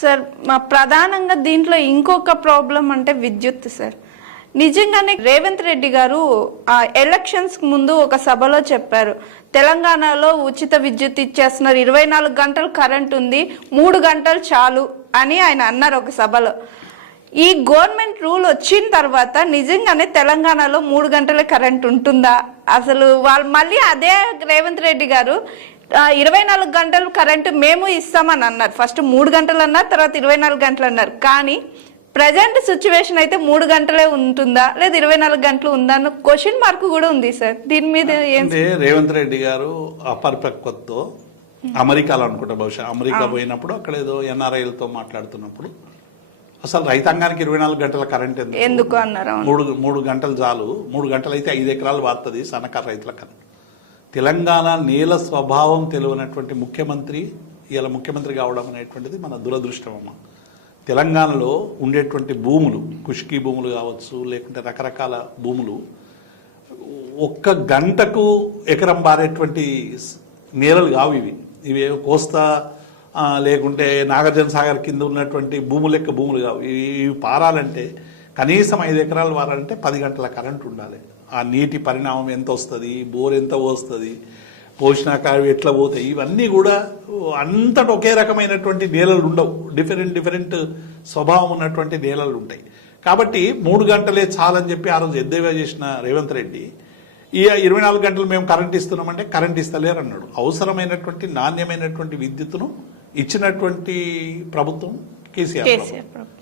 Sir మా ప్రధానంగా దీంట్లో ఇంకొక ప్రాబ్లం అంటే విద్యుత్ సార్. నిజంగానే రేవంత్ రెడ్డి గారు ఆ ఎలక్షన్స్ ముందు ఒక సభలో చెప్పారు. తెలంగాణలో ఉచిత విద్యుత్ ఇచ్చేస్తున్నారు. ఇరవై నాలుగు గంటలు కరెంట్ ఉంది. మూడు గంటలు చాలు అని ఆయన అన్నారు ఒక సభలో. ఈ గవర్నమెంట్ రూల్ వచ్చిన తర్వాత నిజంగానే తెలంగాణలో మూడు గంటల కరెంట్ ఉంటుందా? అసలు వాళ్ళు మళ్ళీ అదే రేవంత్ రెడ్డి గారు ఇరవై నాలుగు గంటలు కరెంటు మేము ఇస్తామని అన్నారు. ఫస్ట్ మూడు గంటలు అన్నారు తర్వాత ఇరవై నాలుగు గంటలు అన్నారు. కానీ ప్రజెంట్ సిచ్యువేషన్ అయితే మూడు గంటలే ఉంటుందా? లేదా ఇరవై నాలుగు గంటలు ఉందా అన్న క్వశ్చన్ మార్క్ కూడా ఉంది సార్ దీని మీద రేవంత్ రెడ్డి గారు అపరిపక్వతతో అమెరికాలో అనుకుంటా బహుశా. అమెరికా పోయినప్పుడు అక్కడ ఏదో ఎన్ఆర్ఐలతో మాట్లాడుతున్నప్పుడు అసలు రైతాంగానికి ఇరవై నాలుగు గంటల కరెంట్ ఎందుకు? అన్నారు. మూడు మూడు గంటలు చాలు. మూడు గంటలు అయితే ఐదు ఎకరాలు వాడుతుంది సన్నకారు రైతుల కన్నా తెలంగాణ నేల స్వభావం తెలియనటువంటి ముఖ్యమంత్రి ఇలా ముఖ్యమంత్రి కావడం అనేటువంటిది మన దురదృష్టం అమ్మ తెలంగాణలో ఉండేటువంటి భూములు కుష్కి భూములు కావచ్చు లేకుంటే రకరకాల భూములు ఒక్క గంటకు ఎకరం బారేటువంటి నేలలు కావు ఇవి. ఇవి కోస్తా లేకుంటే నాగార్జున సాగర్ కింద ఉన్నటువంటి భూములు లెక్క భూములు కావు. ఇవి పారాలంటే కనీసం ఐదు ఎకరాలు వారంటే పది గంటల కరెంట్ ఉండాలి. ఆ నీటి పరిణామం ఎంత వస్తుంది? బోర్ ఎంత వస్తుంది? పోషణాక ఎట్లా పోతాయి? ఇవన్నీ కూడా అంతట ఒకే రకమైనటువంటి నేలలు ఉండవు. డిఫరెంట్ డిఫరెంట్ స్వభావం ఉన్నటువంటి నేలలు ఉంటాయి. కాబట్టి మూడు గంటలే చాలని చెప్పి ఆ రోజు ఎద్దేవా చేసిన రేవంత్ రెడ్డి ఈ ఇరవై నాలుగు గంటలు మేము కరెంట్ ఇస్తున్నామంటే కరెంట్ ఇస్తలేరు అన్నాడు. అవసరమైనటువంటి నాణ్యమైనటువంటి విద్యుత్తును ఇచ్చినటువంటి ప్రభుత్వం కేసీఆర్.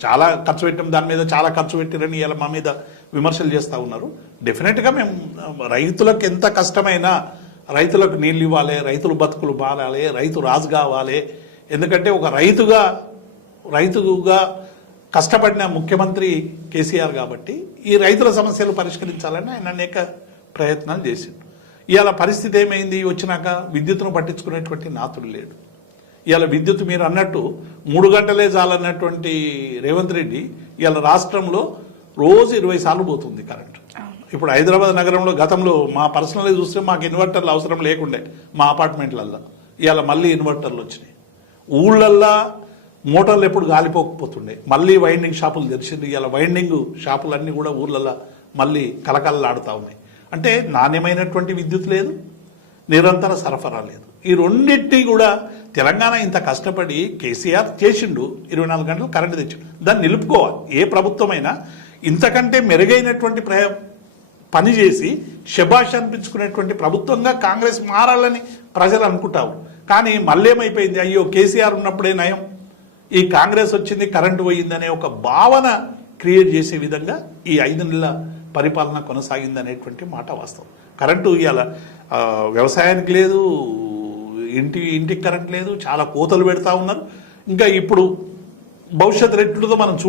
చాలా ఖర్చు పెట్టాం దాని మీద చాలా ఖర్చు పెట్టిరని ఇలా మా మీద విమర్శలు చేస్తా ఉన్నారు. డెఫినెట్గా మేము రైతులకు ఎంత కష్టమైనా రైతులకు నీళ్ళు ఇవ్వాలి రైతులు బతుకులు బాగాలి రైతు రాజు కావాలి. ఎందుకంటే ఒక రైతుగా రైతుగా కష్టపడిన ముఖ్యమంత్రి కేసీఆర్ కాబట్టి ఈ రైతుల సమస్యలు పరిష్కరించాలని ఆయన అనేక ప్రయత్నాలు చేసిండు. ఇవాళ పరిస్థితి ఏమైంది? వచ్చినాక విద్యుత్తును పట్టించుకునేటువంటి నాతుడు లేడు. ఇవాళ విద్యుత్ మీరు అన్నట్టు మూడు గంటలే చాలన్నటువంటి రేవంత్ రెడ్డి ఇవాళ రాష్ట్రంలో రోజు ఇరవై సార్లు పోతుంది కరెంట్. ఇప్పుడు హైదరాబాద్ నగరంలో గతంలో మా పర్సనల్ చూస్తే మాకు ఇన్వర్టర్లు అవసరం లేకుండే మా అపార్ట్మెంట్లల్లో. ఇవాళ మళ్ళీ ఇన్వర్టర్లు వచ్చినాయి. ఊళ్ళల్లా మోటార్లు ఎప్పుడు గాలిపోకపోతుండే. మళ్ళీ వైండింగ్ షాపులు తెరిచింది ఇవాళ వైండింగ్ షాపులన్నీ కూడా ఊర్లల్లో మళ్ళీ కలకలలాడుతూ ఉన్నాయి. అంటే నాణ్యమైనటువంటి విద్యుత్ లేదు. నిరంతర సరఫరా లేదు. ఈ రెండింటి కూడా తెలంగాణ ఇంత కష్టపడి కేసీఆర్ చేసిండు ఇరవై నాలుగు గంటలు కరెంటు తెచ్చిండు. దాన్ని నిలుపుకోవాలి. ఏ ప్రభుత్వమైనా ఇంతకంటే మెరుగైనటువంటి ప్రయ పని చేసి శబాష్ అనిపించుకునేటువంటి ప్రభుత్వంగా కాంగ్రెస్ మారాలని ప్రజలు అనుకుంటారు. కానీ మళ్ళేమైపోయింది? అయ్యో కేసీఆర్ ఉన్నప్పుడే నయం. ఈ కాంగ్రెస్ వచ్చింది కరెంటు పోయింది అనే ఒక భావన క్రియేట్ చేసే విధంగా ఈ ఐదు నెలల పరిపాలన కొనసాగింది అనేటువంటి మాట వాస్తవం. కరెంటు ఇవాళ వ్యవసాయానికి లేదు ఇంటి ఇంటికి కరెంట్ లేదు చాలా కోతలు పెడతా ఉన్నారు. ఇంకా ఇప్పుడు భవిష్యత్ రెట్లుతో మనం